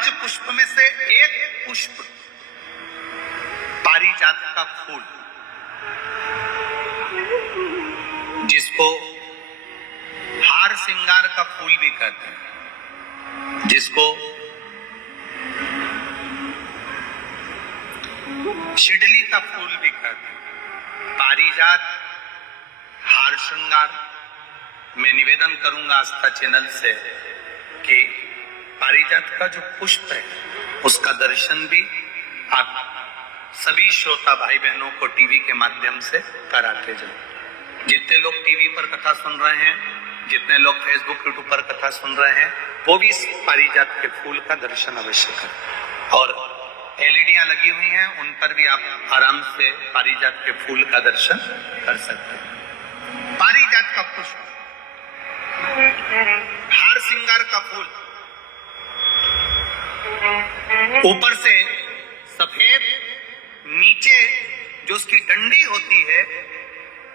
पंच पुष्प में से एक पुष्प पारिजात का फूल, जिसको हार श्रृंगार का फूल भी कहते हैं, जिसको शिडली का फूल भी कहते हैं। पारिजात हार श्रृंगार, मैं निवेदन करूंगा आस्था चैनल से कि पारिजात का जो पुष्प है उसका दर्शन भी आप सभी श्रोता भाई बहनों को टीवी के माध्यम से कराते जाओ। जितने लोग टीवी पर कथा सुन रहे हैं, जितने लोग फेसबुक यूट्यूब पर कथा सुन रहे हैं, वो भी इस पारिजात के फूल का दर्शन अवश्य करें। और एलईडियां लगी हुई हैं, उन पर भी आप आराम से पारिजात के फूल का दर्शन कर सकते हैं। पारिजात का पुष्प, हार श्रृंगार का फूल, ऊपर से सफेद, नीचे जो उसकी डंडी होती है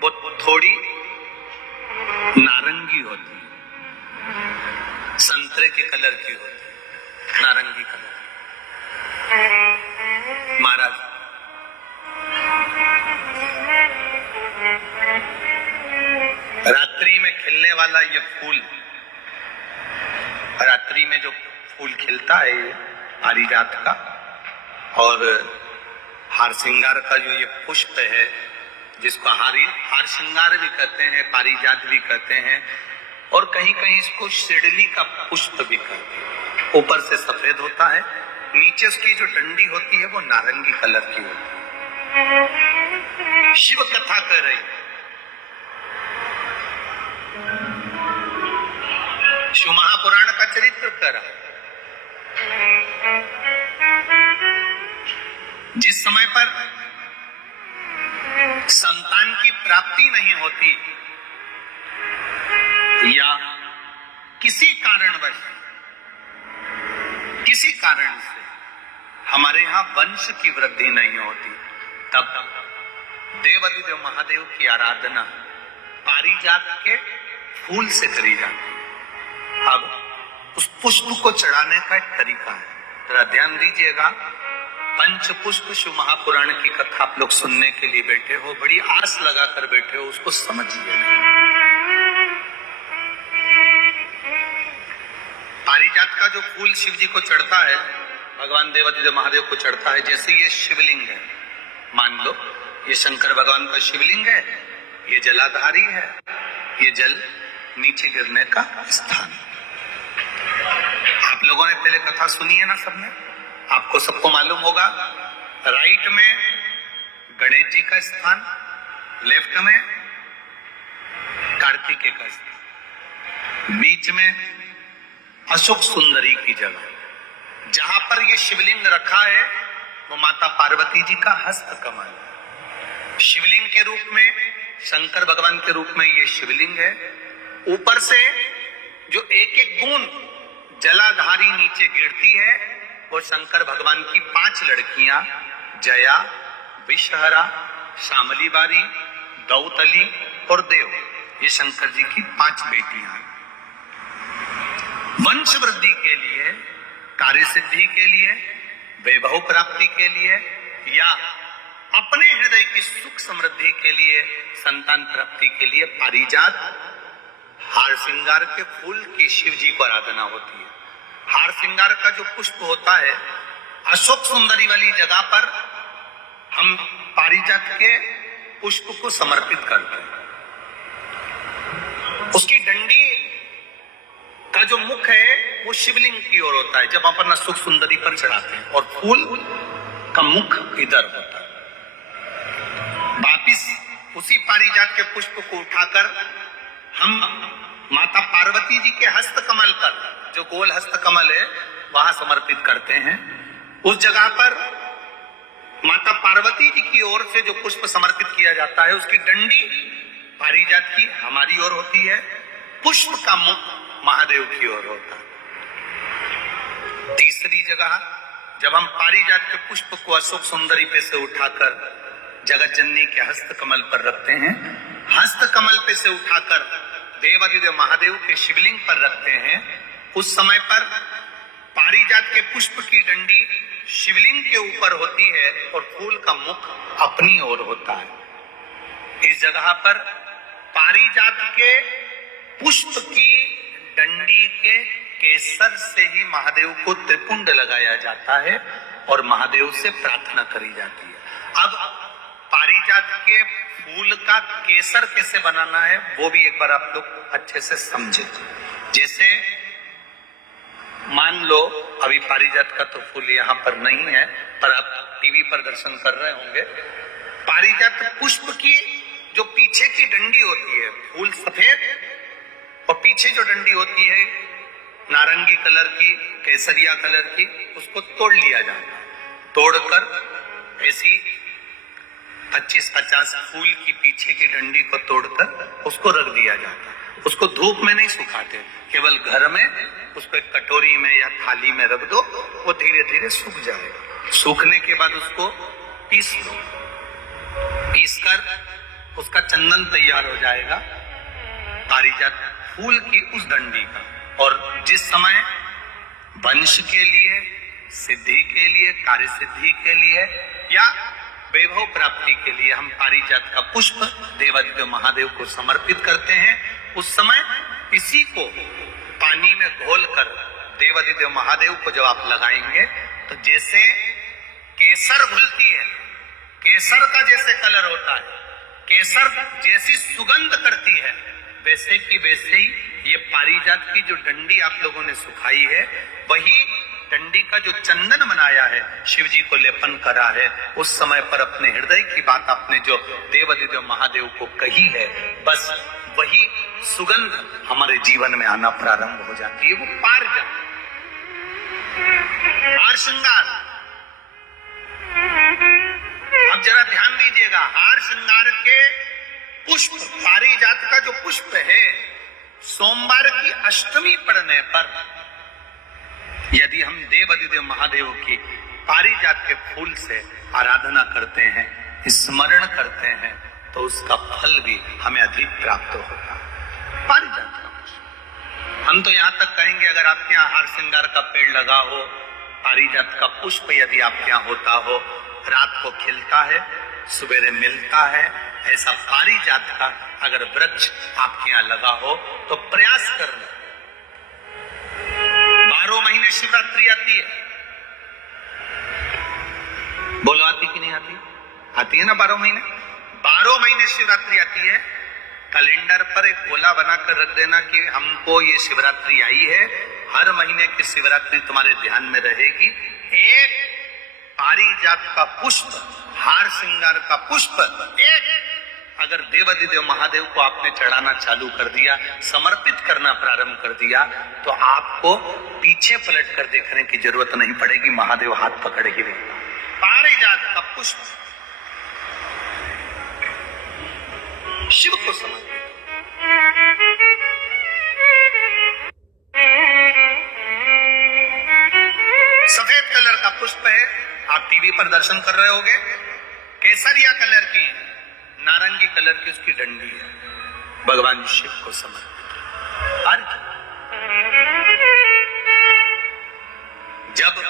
वो थोड़ी नारंगी होती है, संतरे के कलर की होती है, नारंगी कलर। महाराज रात्रि में खिलने वाला ये फूल, रात्रि में जो फूल खिलता है ये पारिजात का, और हार श्रृंगार का जो ये पुष्प है, जिसको हार श्रृंगार भी कहते हैं, पारिजात भी कहते हैं, और कहीं कहीं इसको शिडली का पुष्प भी कहते हैं। ऊपर से सफेद होता है, नीचे उसकी जो डंडी होती है वो नारंगी कलर की होती है। शिव कथा कर रही है, शिव महापुराण का चरित्र कर रहा है। जिस समय पर संतान की प्राप्ति नहीं होती या किसी कारणवश, किसी कारण से हमारे यहां वंश की वृद्धि नहीं होती, तब देवाधिदेव महादेव की आराधना पारिजात के फूल से करी जाती है। अब उस पुष्प को चढ़ाने का एक तरीका है, जरा ध्यान दीजिएगा। पंच पुष्प शिव महापुराण की कथा आप लोग सुनने के लिए बैठे हो, बड़ी आस लगाकर बैठे हो, उसको समझिएगा। पारिजात का जो फूल शिव जी को चढ़ता है, भगवान देवाधिदेव महादेव को चढ़ता है, जैसे ये शिवलिंग है, मान लो ये शंकर भगवान का शिवलिंग है, ये जलाधारी है, ये जल नीचे गिरने का स्थान। आप लोगों ने पहले कथा सुनी है ना सबने, आपको सबको मालूम होगा। राइट में गणेश जी का स्थान, लेफ्ट में कार्तिकेय का स्थान, बीच में अशोक सुंदरी की जगह। जहां पर ये शिवलिंग रखा है वो माता पार्वती जी का हस्त कमल, शिवलिंग के रूप में, शंकर भगवान के रूप में ये शिवलिंग है। ऊपर से जो एक एक बूंद जलाधारी नीचे गिरती है वो शंकर भगवान की 5 लड़कियां, जया, विषहरा, शामली बारी, दौतली और देव, ये शंकर जी की 5 बेटियां हैं। वंश वृद्धि के लिए, कार्य सिद्धि के लिए, वैभव प्राप्ति के लिए, या अपने हृदय की सुख समृद्धि के लिए, संतान प्राप्ति के लिए पारिजात हार श्रृंगार के फूल की शिव जी को आराधना होती है। हार श्रृंगार का जो पुष्प होता है, अशोक सुंदरी वाली जगह पर हम पारिजात के पुष्प को समर्पित करते हैं। उसकी डंडी का जो मुख है वो शिवलिंग की ओर होता है जब अपन अशोक सुंदरी पर चढ़ाते हैं, और फूल का मुख इधर होता है। वापिस उसी पारिजात के पुष्प को उठाकर हम माता पार्वती जी के हस्त कमल पर, जो गोल हस्त कमल है, वहां समर्पित करते हैं। उस जगह पर माता पार्वती जी की ओर से जो पुष्प समर्पित किया जाता है, उसकी डंडी पारिजात की हमारी ओर होती है, पुष्प का मुख महादेव की ओर होता है। तीसरी जगह जब हम पारिजात के पुष्प को अशोक सुंदरी पे से उठाकर जगत जननी के हस्त कमल पर रखते हैं, हस्त कमल पे से उठाकर देवाधिदेव महादेव के शिवलिंग पर रखते हैं, उस समय पर पारिजात के पुष्प की डंडी शिवलिंग के ऊपर होती है और फूल का मुख अपनी ओर होता है। इस जगह पर पारिजात के पुष्प की डंडी के केसर से ही महादेव को त्रिपुंड लगाया जाता है और महादेव से प्रार्थना करी जाती है। अब पारिजात के फूल का केसर कैसे बनाना है वो भी एक बार आप लोग अच्छे से समझे। जैसे मान लो अभी पारिजात का तो फूल यहाँ पर नहीं है, पर आप टीवी पर दर्शन कर रहे होंगे। पारिजात पुष्प की जो पीछे की डंडी होती है, फूल सफेद और पीछे जो डंडी होती है नारंगी कलर की, केसरिया कलर की, उसको तोड़ लिया जाता है। तोड़कर ऐसी 25-50 फूल की पीछे की डंडी को तोड़कर उसको रख दिया जाता है। उसको धूप में नहीं सुखाते, केवल घर में उसको एक कटोरी में या थाली में रख दो, वो धीरे धीरे सूख जाएगा। सूखने के बाद उसको पीस लो, पीसकर उसका चंदन तैयार हो जाएगा पारिजात फूल की उस डंडी का। और जिस समय वंश के लिए, सिद्धि के लिए, कार्य सिद्धि के लिए या वैभव प्राप्ति के लिए हम पारिजात का पुष्प देवादिदेव महादेव को समर्पित करते हैं, उस समय इसी को पानी में घोलकर देवादिदेव महादेव को जब आप लगाएंगे तो जैसे केसर घुलती है, केसर का जैसे कलर होता है, केसर जैसी सुगंध करती है, वैसे की वैसे ही ये पारिजात की जो डंडी आप लोगों ने सुखाई है, वही डंडी का जो चंदन बनाया है, शिव जी को लेपन करा है, उस समय पर अपने हृदय की बात आपने जो देवादिदेव महादेव को कही है, बस वही सुगंध हमारे जीवन में आना प्रारंभ हो जाती है। वो पारिजात हार श्रृंगार। अब जरा ध्यान दीजिएगा, हार श्रृंगार के पुष्प, पारिजात का जो पुष्प है, सोमवार की अष्टमी पड़ने पर यदि हम देवादिदेव महादेव की पारिजात के फूल से आराधना करते हैं, स्मरण करते हैं, तो उसका फल भी हमें अधिक प्राप्त होगा। पारिजात का पुष्प, हम तो यहां तक कहेंगे अगर आपके यहाँ हार श्रृंगार का पेड़ लगा हो, पारिजात का पुष्प यदि आपके यहाँ होता हो, रात को खिलता है, सवेरे मिलता है, ऐसा पारिजात का अगर वृक्ष आपके यहाँ लगा हो तो प्रयास करना। 12 महीने शिवरात्रि आती है, बोलो आती कि नहीं आती? आती है ना 12 महीने। 12 महीने शिवरात्रि आती है। कैलेंडर पर एक गोला बनाकर रख देना कि हमको ये शिवरात्रि आई है, हर महीने की शिवरात्रि तुम्हारे ध्यान में रहेगी। एक पारिजात का पुष्प, हार श्रृंगार का पुष्प एक अगर देवादिदेव महादेव को आपने चढ़ाना चालू कर दिया, समर्पित करना प्रारंभ कर दिया, तो आपको पीछे पलट कर देखने की जरूरत नहीं पड़ेगी, महादेव हाथ पकड़ ही रहेगा। पारिजात का पुष्प शिव को समर्पित। सफेद कलर का पुष्प है, आप टीवी पर दर्शन कर रहे होंगे। केसरिया कलर की, नारंगी कलर की उसकी डंडी है, भगवान शिव को समर्पित। जब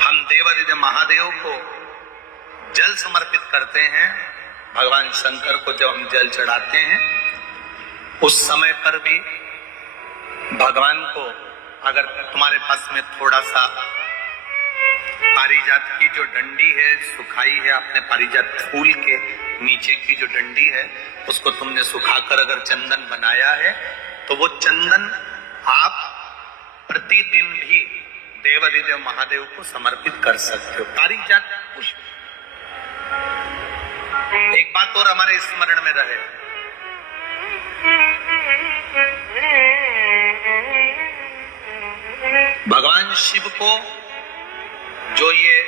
हम देवादिदेव महादेव को जल समर्पित करते हैं, भगवान शंकर को जब हम जल चढ़ाते हैं, उस समय पर भी भगवान को अगर तुम्हारे पास में थोड़ा सा पारिजात की जो डंडी है सुखाई है, आपने पारिजात फूल के नीचे की जो डंडी है उसको तुमने सुखाकर अगर चंदन बनाया है, तो वो चंदन आप प्रतिदिन भी देवादिदेव महादेव को समर्पित कर सकते हो। पारिजात पुष्प। एक बात और हमारे स्मरण में रहे, भगवान शिव को जो ये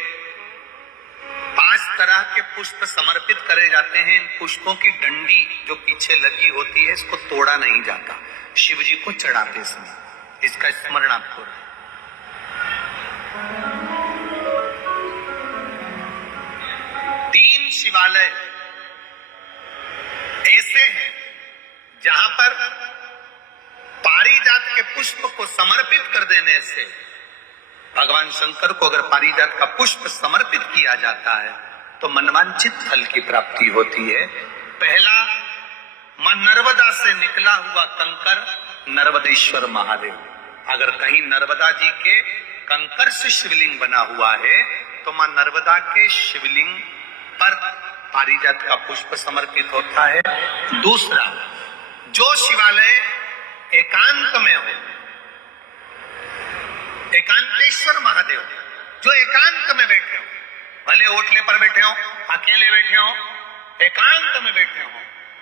5 तरह के पुष्प समर्पित करे जाते हैं, इन पुष्पों की डंडी जो पीछे लगी होती है, इसको तोड़ा नहीं जाता, शिव जी को चढ़ाते समय, इसका स्मरण आपको रहे। 3 शिवालय ऐसे हैं जहां पर पारिजात पारिजात के पुष्प को समर्पित कर देने से, भगवान शंकर को अगर पारिजात का पुष्प समर्पित किया जाता है तो मनवांछित फल की प्राप्ति होती है। पहला, मां नर्मदा से निकला हुआ कंकर नर्मदेश्वर महादेव। अगर कहीं नर्मदा जी के कंकर से शिवलिंग बना हुआ है तो मां नर्मदा के शिवलिंग पर पारिजात का पुष्प समर्पित होता है। दूसरा, जो शिवालय एकांत में हो, एकांतेश्वर महादेव जो एकांत में बैठे हो, भले ओटले पर बैठे हो, अकेले बैठे हो, एकांत में बैठे हो,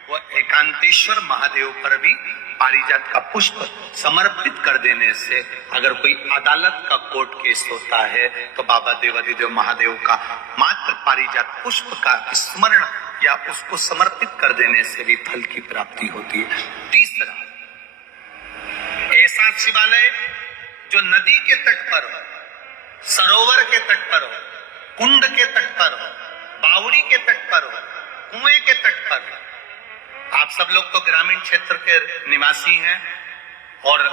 वो एकांतेश्वर महादेव पर भी पारिजात का पुष्प समर्पित कर देने से, अगर कोई अदालत का कोर्ट केस होता है तो बाबा देवादिदेव महादेव का मात्र पारिजात पुष्प का स्मरण या उसको समर्पित कर देने से भी फल की प्राप्ति होती है। तीसरा, ऐसा शिवालय जो नदी के तट पर हो, सरोवर के तट पर हो, कुंड के तट पर हो, बावड़ी के तट पर हो, कुएं के तट पर हो। आप सब लोग तो ग्रामीण क्षेत्र के निवासी हैं और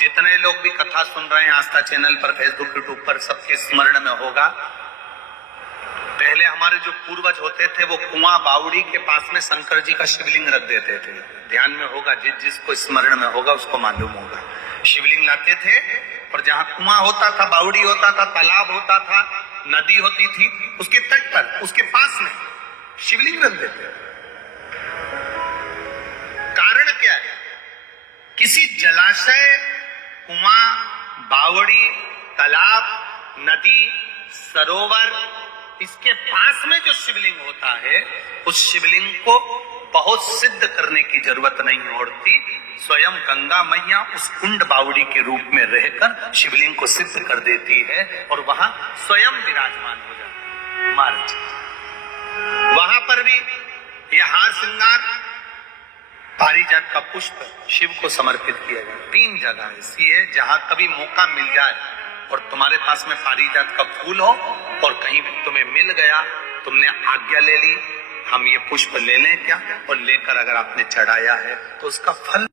जितने लोग भी कथा सुन रहे हैं आस्था चैनल पर, फेसबुक, यूट्यूब पर, सबके स्मरण में होगा, पहले हमारे जो पूर्वज होते थे वो कुआं बावड़ी के पास में शंकर जी का शिवलिंग रख देते थे। ध्यान में होगा, जिसको स्मरण में होगा उसको मालूम होगा। शिवलिंग लाते थे और जहां कुआं होता था, बावड़ी होता था, तालाब होता था, नदी होती थी, उसके तट पर, उसके पास में शिवलिंग रख देते। कारण क्या है? किसी जलाशय, कुआं, बावड़ी, तालाब, नदी, सरोवर, इसके पास में जो शिवलिंग होता है उस शिवलिंग को बहुत सिद्ध करने की जरूरत नहीं होती। स्वयं गंगा मैया उस कुंड बावड़ी के रूप में रहकर शिवलिंग को सिद्ध कर देती है और वहां स्वयं विराजमान हो जाती है महाराज। वहां पर भी यह हार श्रृंगार पारिजात का पुष्प शिव को समर्पित किया जाए। 3 जगह ऐसी है जहां कभी मौका मिल जाए और तुम्हारे पास में पारिजात का फूल हो और कहीं तुम्हें मिल गया, तुमने आज्ञा ले ली, हम ये पुष्प ले लें क्या, और लेकर अगर आपने चढ़ाया है तो उसका फल